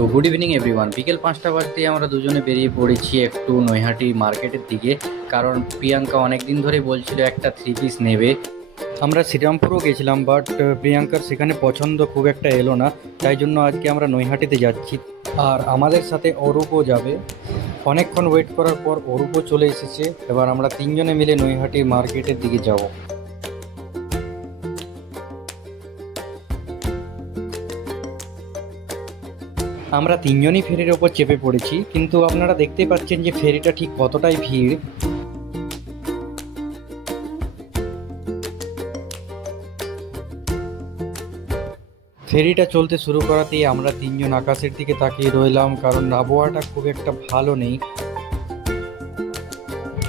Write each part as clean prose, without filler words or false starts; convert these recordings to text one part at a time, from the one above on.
তো good evening everyone. বিকেল 5টা বাজতে আমরা দুজনে বেরিয়ে পড়েছি একটু নৈহাটি মার্কেটের দিকে, কারণ প্রিয়াঙ্কা অনেক দিন ধরে বলছিল একটা থ্রি পিস নেবে। আমরা শ্রীরামপুরও গেছিলাম, বাট প্রিয়াঙ্কার সেখানে পছন্দ খুব একটা এলো না, তাই জন্য আজকে আমরা নৈহাটিতে যাচ্ছি। আর আমাদের সাথে অরূপও যাবে। অনেকক্ষণ ওয়েট করার পর অরূপও চলে এসেছে। এবার আমরা তিনজনে মিলে নৈহাটি মার্কেটের দিকে যাব। আমরা তিনজনই ফেরির ওপর চেপে পড়েছি, কিন্তু আপনারা দেখতে পাচ্ছেন যে ফেরিটা ঠিক কতটাই ভিড়। ফেরিটা চলতে শুরু করাতেই আমরা তিনজন আকাশের দিকে তাকিয়ে রইলাম, কারণ আবহাওয়াটা খুব একটা ভালো নেই।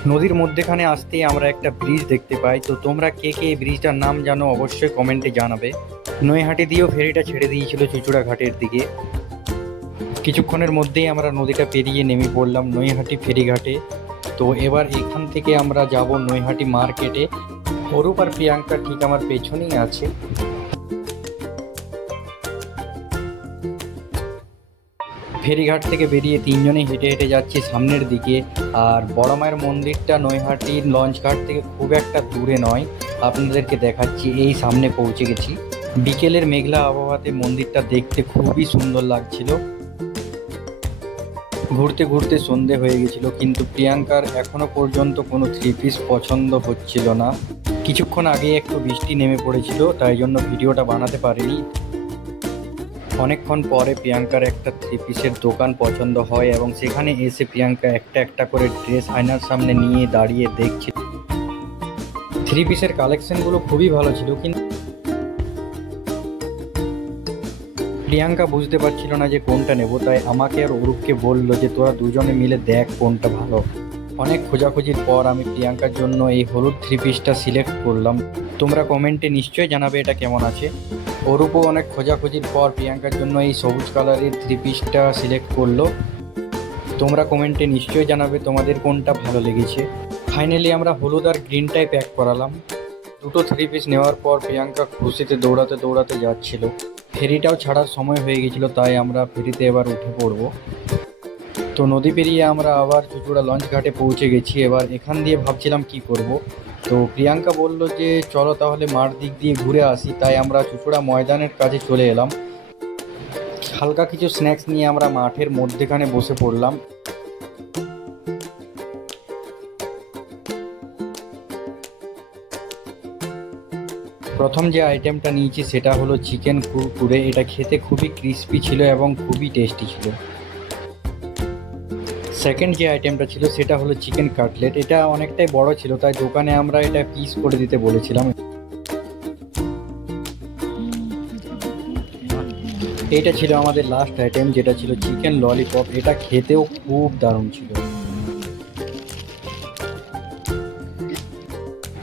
নদীর মধ্যেখানে আসতেই আমরা একটা ব্রিজ দেখতে পাই। তো তোমরা কে কে এই ব্রিজটার নাম জানো অবশ্যই কমেন্টে জানাবে। নৈহাটি দিয়েও ফেরিটা ছেড়ে দিয়েছিল চুঁচুড়া ঘাটের দিকে। কিছুক্ষণের মধ্যেই আমরা নদীটা পেরিয়ে নেমে পড়লাম নৈহাটি ফেরিঘাটে। তো এবার এখান থেকে আমরা যাব নৈহাটি মার্কেটে। অরূপ আর প্রিয়াঙ্কা ঠিক আমার পেছনেই আছে। ফেরিঘাট থেকে বেরিয়ে তিনজনেই হেঁটে হেঁটে যাচ্ছি সামনের দিকে। আর বড় মায়ের মন্দিরটা নৈহাটির লঞ্চঘাট থেকে খুব একটা দূরে নয়, আপনাদেরকে দেখাচ্ছি। এই সামনে পৌঁছে গেছি। বিকেলের মেঘলা আবহাওয়াতে মন্দিরটা দেখতে খুবই সুন্দর লাগছিল। ঘুরতে ঘুরতে সন্ধে হয়ে গেছিল, কিন্তু প্রিয়াঙ্কার এখনো পর্যন্ত কোনো থ্রি পিস পছন্দ হচ্ছিল না। কিছুক্ষণ আগে একটু বৃষ্টি নেমে পড়েছিল, তাই জন্য ভিডিওটা বানাতে পারিনি। অনেকক্ষণ পরে প্রিয়াঙ্কার একটা থ্রি পিসের দোকান পছন্দ হয় এবং সেখানে এসে প্রিয়াঙ্কা একটা একটা করে ড্রেস আয়নার সামনে নিয়ে দাঁড়িয়ে দেখছিল। থ্রি পিসের কালেকশনগুলো খুবই ভালো ছিল, কিন্তু প্রিয়াঙ্কা বুঝতে পারছিল না যে কোনটা নেব, তাই আমাকে আর অরূপকে বললো যে তোরা দুজনে মিলে দেখ কোনটা ভালো। অনেক খোঁজাখুঁজির পর আমি প্রিয়াঙ্কার জন্য এই হলুদ থ্রি পিসটা সিলেক্ট করলাম। তোমরা কমেন্টে নিশ্চয়ই জানাবে এটা কেমন আছে। অরূপও অনেক খোঁজাখুঁজির পর প্রিয়াঙ্কার জন্য এই সবুজ কালারের থ্রি পিসটা সিলেক্ট করলো। তোমরা কমেন্টে নিশ্চয়ই জানাবে তোমাদের কোনটা ভালো লেগেছে। ফাইনালি আমরা হলুদ আর গ্রিনটাই প্যাক করালাম। দুটো থ্রি পিস নেওয়ার পর প্রিয়াঙ্কা খুশিতে দৌড়াতে দৌড়াতে যাচ্ছিল। ফেরিটাও ছাড়ার সময় হয়ে গেছিলো, তাই আমরা ফেরিতে এবার উঠে পড়বো। তো নদী পেরিয়ে আমরা আবার চুঁচুড়া লঞ্চ ঘাটে পৌঁছে গেছি। এবার এখান দিয়ে ভাবছিলাম কি করব। তো প্রিয়াঙ্কা বলল যে চলো তাহলে মাঠ দিক দিয়ে ঘুরে আসি, তাই আমরা চুঁচুড়া ময়দানের কাছে চলে এলাম। হালকা কিছু স্ন্যাক্স নিয়ে আমরা মাঠের মধ্যেখানে বসে পড়লাম। প্রথম যে আইটেমটা নিয়েছি সেটা হলো চিকেন কুরকুরে। এটা খেতে খুবই ক্রিস্পি ছিল এবং খুবই টেস্টি ছিল। সেকেন্ড যে আইটেমটা ছিল সেটা হলো চিকেন কাটলেট। এটা অনেকটাই বড় ছিল, তাই দোকানে আমরা এটা পিস করে দিতে বলেছিলাম। এটা ছিল আমাদের লাস্ট আইটেম, যেটা ছিল চিকেন ললিপপ। এটা খেতেও খুব দারুণ ছিল।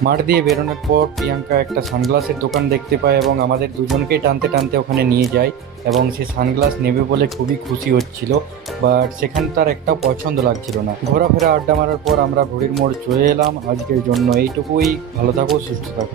মাঠ দিয়ে বেরোনোর পর প্রিয়াঙ্কা একটা সানগ্লাসের দোকান দেখতে পায় এবং আমাদের দুজনকেই টানতে টানতে ওখানে নিয়ে যায় এবং সে সানগ্লাস নেবে বলে খুবই খুশি হচ্ছিল, বাট সেখানে তার একটাও পছন্দ লাগছিল না। ঘোরাফেরা আড্ডা মারার পর আমরা ঘড়ির মোড় চলে এলাম। আজকের জন্য এইটুকুই। ভালো থাকো, সুস্থ থাকো।